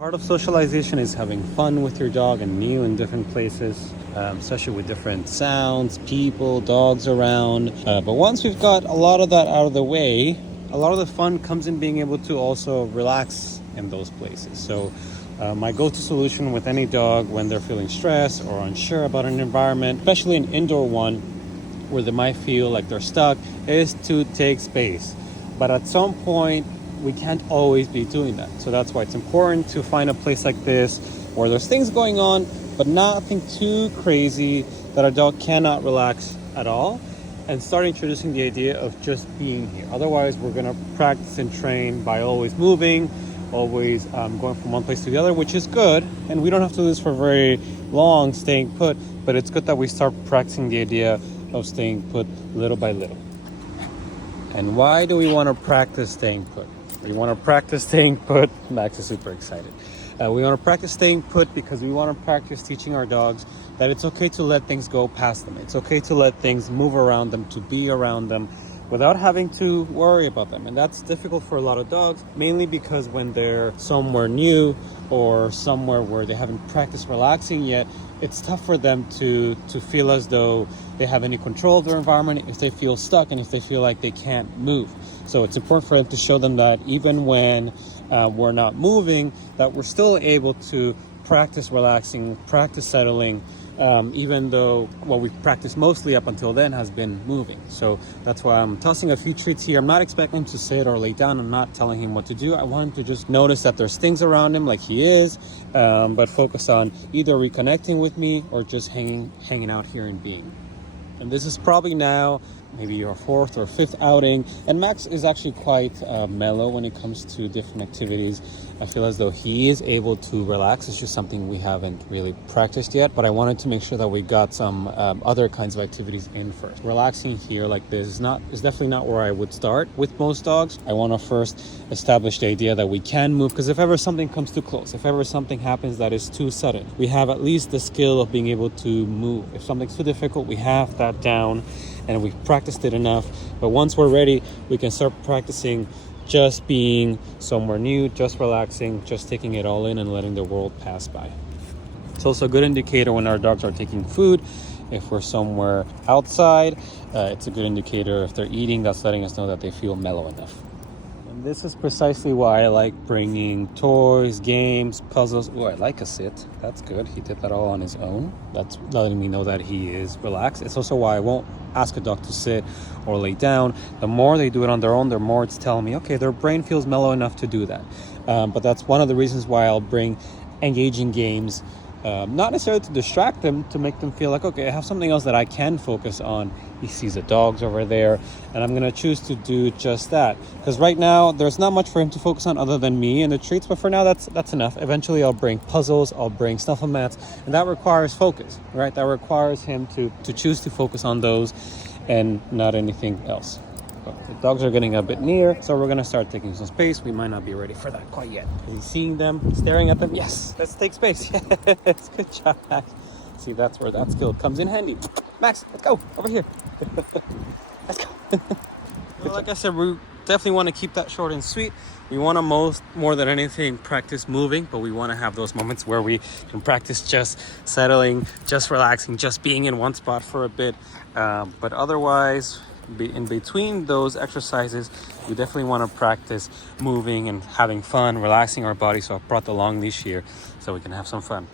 Part of socialization is having fun with your dog and new and different places, especially with different sounds, people, dogs around. But once we've got a lot of that out of the way, a lot of the fun comes in being able to also relax in those places. So my go-to solution with any dog when they're feeling stressed or unsure about an environment, especially an indoor one where they might feel like they're stuck, is to take space. But at some point, we can't always be doing that. So that's why it's important to find a place like this where there's things going on, but nothing too crazy that our dog cannot relax at all, and start introducing the idea of just being here. Otherwise, we're gonna practice and train by always moving, always going from one place to the other, which is good. And we don't have to do this for very long, staying put, but it's good that we start practicing the idea of staying put little by little. And why do we want to practice staying put? We want to practice staying put. Max is super excited. We want to practice staying put because we want to practice teaching our dogs that it's okay to let things go past them. It's okay to let things move around them, to be around them without having to worry about them. And that's difficult for a lot of dogs, mainly because when they're somewhere new or somewhere where they haven't practiced relaxing yet, it's tough for them to feel as though they have any control of their environment, if they feel stuck and if they feel like they can't move. So it's important for them to show them that even when we're not moving, that we're still able to practice relaxing, practice settling, even though what we've practiced mostly up until then has been moving. So that's why I'm tossing a few treats here. I'm not expecting him to sit or lay down. I'm not telling him what to do. I want him to just notice that there's things around him like he is, but focus on either reconnecting with me or just hanging out here and being. And this is probably now maybe your fourth or fifth outing. And Max is actually quite mellow when it comes to different activities. I feel as though he is able to relax. It's just something we haven't really practiced yet, but I wanted to make sure that we got some other kinds of activities in first. Relaxing here like this is definitely not where I would start with most dogs. I want to first establish the idea that we can move, because if ever something comes too close, if ever something happens that is too sudden, we have at least the skill of being able to move. If something's too difficult, we have that down and we've practiced it enough. But once we're ready, we can start practicing just being somewhere new, just relaxing, just taking it all in and letting the world pass by. It's also a good indicator when our dogs are taking food. If we're somewhere outside, it's a good indicator if they're eating. That's letting us know that they feel mellow enough. And this is precisely why I like bringing toys, games, puzzles. Oh, I like a sit. That's good. He did that all on his own. That's letting me know that he is relaxed. It's also why I won't ask a dog to sit or lay down. The more they do it on their own, the more it's telling me, okay, their brain feels mellow enough to do that. But that's one of the reasons why I'll bring engaging games, not necessarily to distract them, to make them feel like, okay, I have something else that I can focus on. He sees the dogs over there, and I'm going to choose to do just that. Because right now, there's not much for him to focus on other than me and the treats, but for now, that's enough. Eventually, I'll bring puzzles, I'll bring snuffle mats, and that requires focus, right? That requires him to choose to focus on those and not anything else. But the dogs are getting a bit near, so we're going to start taking some space. We might not be ready for that quite yet. He's seeing them, staring at them. Yes, let's take space. Yes, good job, Max. See, that's where that skill comes in handy. Max, let's go over here. Let's go. Well, like I said, we definitely want to keep that short and sweet. We want to more than anything practice moving, but we want to have those moments where we can practice just settling, just relaxing, just being in one spot for a bit. But otherwise, in between those exercises, we definitely want to practice moving and having fun, relaxing our body. So I brought the long leash here so we can have some fun.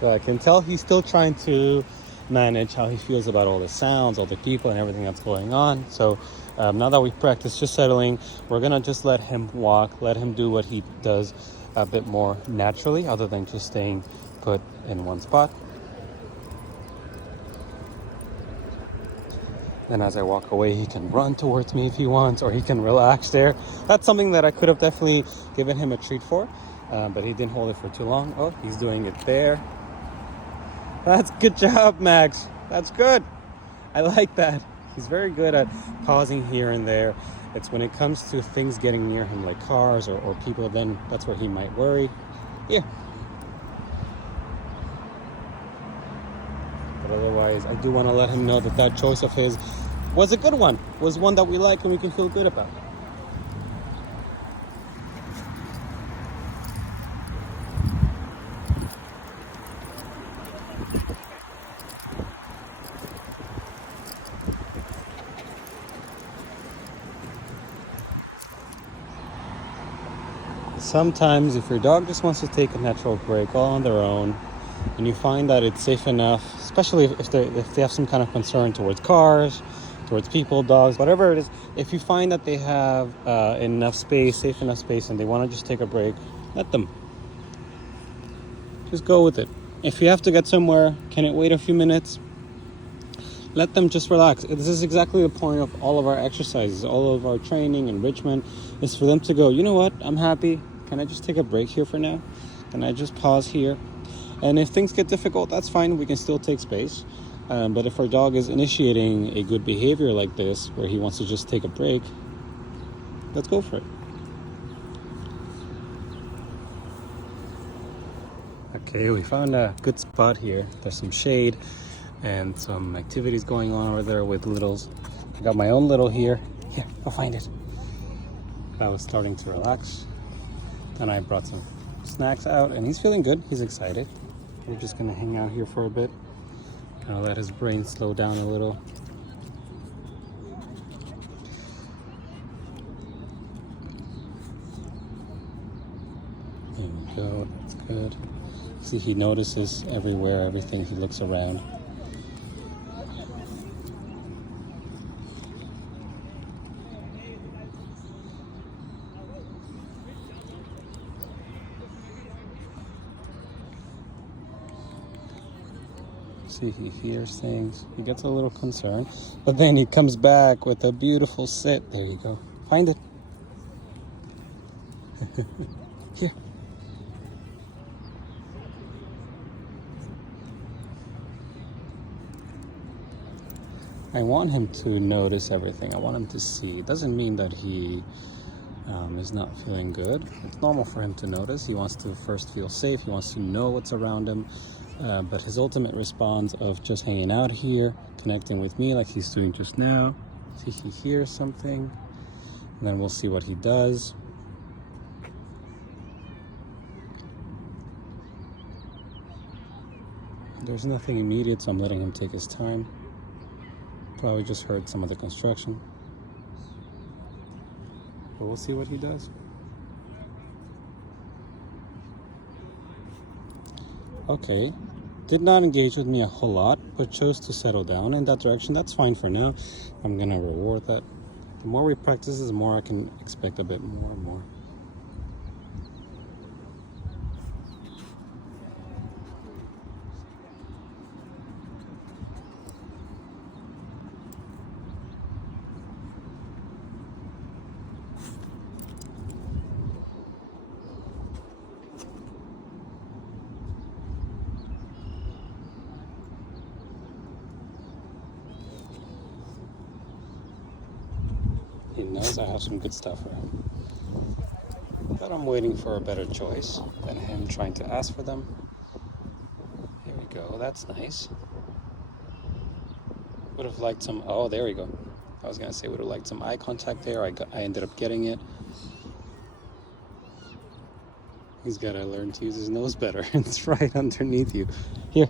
So I can tell he's still trying to manage how he feels about all the sounds, all the people and everything that's going on. So now that we've practiced just settling, we're gonna just let him walk, let him do what he does a bit more naturally, other than just staying put in one spot. And as I walk away, he can run towards me if he wants, or he can relax there. That's something that I could have definitely given him a treat for, but he didn't hold it for too long. Oh, he's doing it there. That's good job, Max. That's good. I like that. He's very good at pausing here and there. It's when it comes to things getting near him, like cars or people, then that's where he might worry. Yeah. But otherwise, I do want to let him know that that choice of his was a good one, was one that we like and we can feel good about. Sometimes if your dog just wants to take a natural break all on their own, and you find that it's safe enough, especially if they have some kind of concern towards cars, towards people, dogs, whatever it is, if you find that they have enough space, safe enough space, and they want to just take a break, let them. Just go with it. If you have to get somewhere, can it wait a few minutes? Let them just relax. This is exactly the point of all of our exercises, all of our training, enrichment, is for them to go, you know what, I'm happy. Can I just take a break here for now? Can I just pause here? And if things get difficult, that's fine. We can still take space. But if our dog is initiating a good behavior like this, where he wants to just take a break, let's go for it. Okay, we found a good spot here. There's some shade and some activities going on over there with littles. I got my own little here. Here, go find it. I was starting to relax. Then I brought some snacks out and he's feeling good. He's excited. We're just gonna hang out here for a bit. I'll let his brain slow down a little. There we go, that's good. See, he notices everywhere, everything, he looks around. See, he hears things. He gets a little concerned, but then he comes back with a beautiful sit. There you go. Find it. Here. I want him to notice everything. I want him to see. It doesn't mean that he is not feeling good. It's normal for him to notice. He wants to first feel safe. He wants to know what's around him. But his ultimate response of just hanging out here, connecting with me like he's doing just now. See, he hears something, and then we'll see what he does. There's nothing immediate, so I'm letting him take his time. Probably just heard some of the construction. But we'll see what he does. Okay, did not engage with me a whole lot, but chose to settle down in that direction. That's fine for now. I'm gonna reward that. The more we practice, the more I can expect a bit more and more. He knows I have some good stuff for him. But I'm waiting for a better choice than him trying to ask for them. Here we go, that's nice. Would have liked some, oh, there we go. I was gonna say would have liked some eye contact there. I ended up getting it. He's gotta learn to use his nose better. It's right underneath you. Here.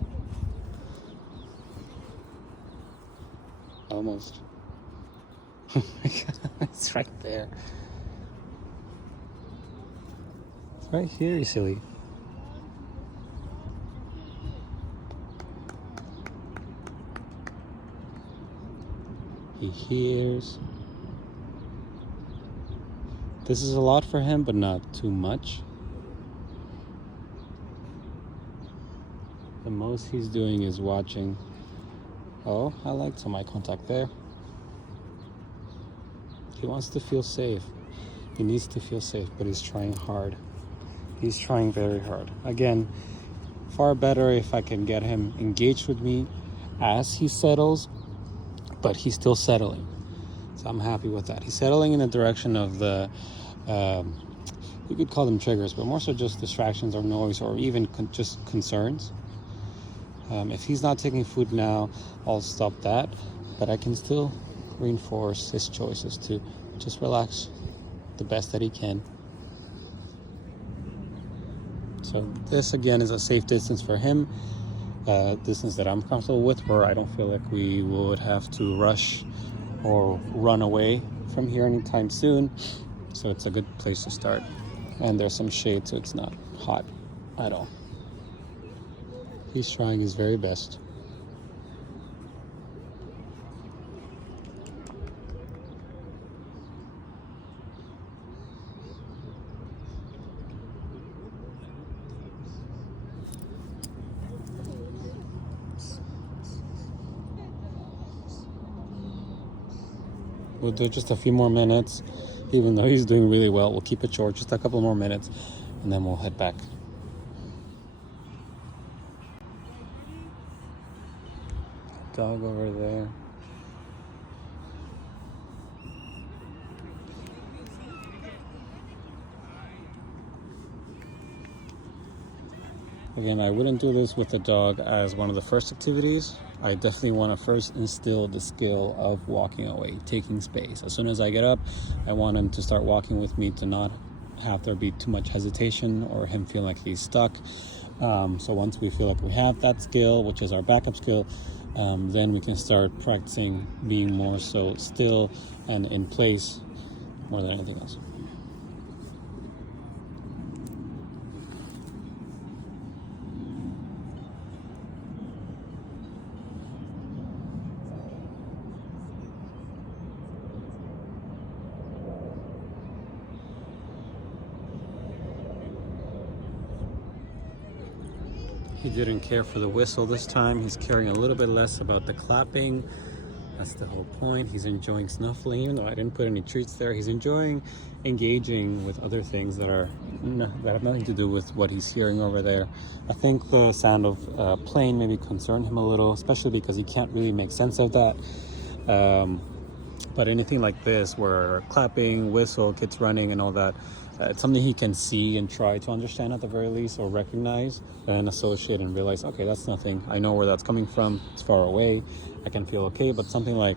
Almost. Oh my god, it's right there. It's right here, you silly. He hears. This is a lot for him, but not too much. The most he's doing is watching. Oh, I like some eye contact there. He wants to feel safe. He needs to feel safe, but he's trying hard. He's trying very hard. Again, far better if I can get him engaged with me as he settles, but he's still settling. So I'm happy with that. He's settling in the direction of the, you could call them triggers, but more so just distractions or noise or even just concerns. If he's not taking food now, I'll stop that, but I can still reinforce his choices to just relax the best that he can. So this again is a safe distance for him, distance that I'm comfortable with, where I don't feel like we would have to rush or run away from here anytime soon. So it's a good place to start. and there's some shade, so it's not hot at all. He's trying his very best. We'll do just a few more minutes, even though he's doing really well. We'll keep it short, just a couple more minutes, and then we'll head back. Dog over there. Again, I wouldn't do this with the dog as one of the first activities. I definitely want to first instill the skill of walking away, taking space. As soon as I get up, I want him to start walking with me, to not have there be too much hesitation or him feel like he's stuck. So once we feel like we have that skill, which is our backup skill, then we can start practicing being more so still and in place more than anything else. He didn't care for the whistle this time. He's caring a little bit less about the clapping. That's the whole point. He's enjoying snuffling, even though I didn't put any treats there. He's enjoying engaging with other things that have nothing to do with what he's hearing over there. I think the sound of plane maybe concerned him a little, especially because he can't really make sense of that. But anything like this, where clapping, whistle, kids running and all that, it's something he can see and try to understand at the very least, or recognize and associate and realize, okay, that's nothing. I know where that's coming from. It's far away. I can feel okay. But something like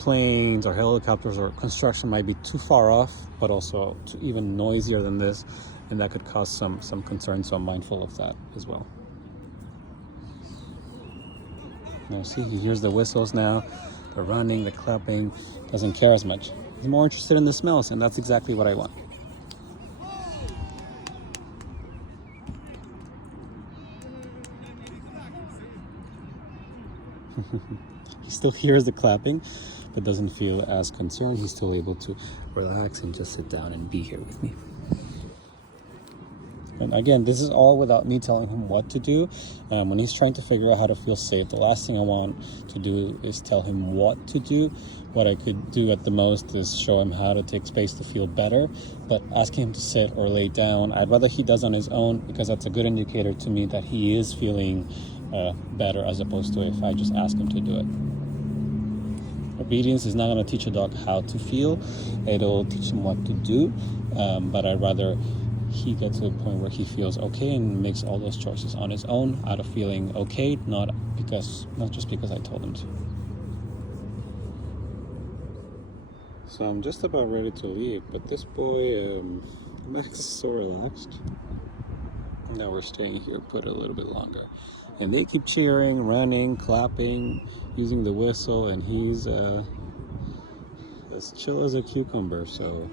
planes or helicopters or construction might be too far off, but also even noisier than this, and that could cause some concern. So I'm mindful of that as well. Now see, he hears the whistles now, the running, the clapping, doesn't care as much. He's more interested in the smells, and that's exactly what I want. He still hears the clapping, but doesn't feel as concerned. He's still able to relax and just sit down and be here with me. And again, this is all without me telling him what to do. When he's trying to figure out how to feel safe, the last thing I want to do is tell him what to do. What I could do at the most is show him how to take space to feel better, but asking him to sit or lay down, I'd rather he does on his own, because that's a good indicator to me that he is feeling better, as opposed to if I just ask him to do it. Obedience is not going to teach a dog how to feel. It'll teach him what to do, but I'd rather he gets to a point where he feels okay and makes all those choices on his own, out of feeling okay, not just because I told him to. So I'm just about ready to leave, but this boy, Max, is so relaxed. Now we're staying here, put a little bit longer. And they keep cheering, running, clapping, using the whistle, and he's as chill as a cucumber. So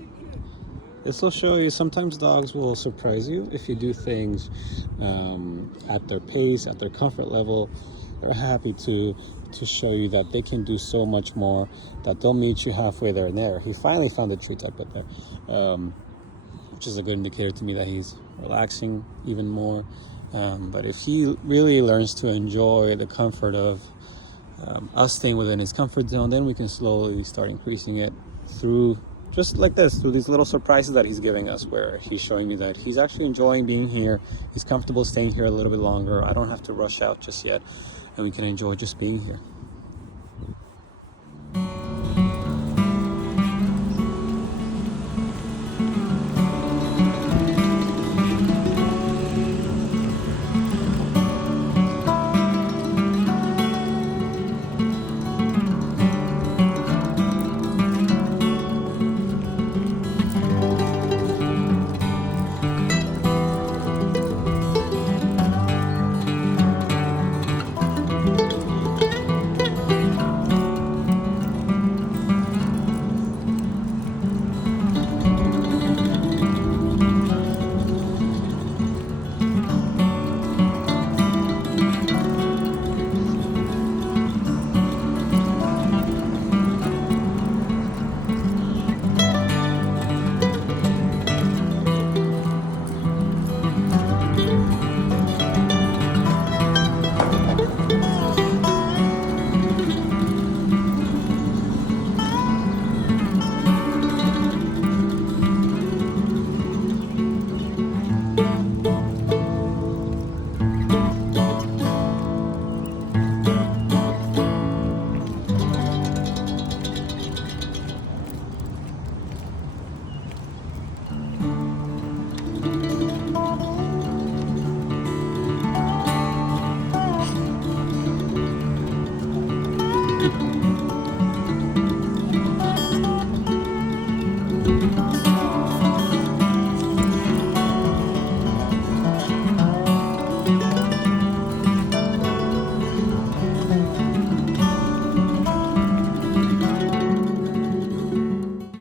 this will show you, sometimes dogs will surprise you if you do things at their pace, at their comfort level. They're happy to show you that they can do so much more, that they'll meet you halfway there and there. He finally found the treats up there, which is a good indicator to me that he's relaxing even more. But if he really learns to enjoy the comfort of us staying within his comfort zone, then we can slowly start increasing it through just like this, through these little surprises that he's giving us, where he's showing me that he's actually enjoying being here. He's comfortable staying here a little bit longer. I don't have to rush out just yet, and we can enjoy just being here. Bye.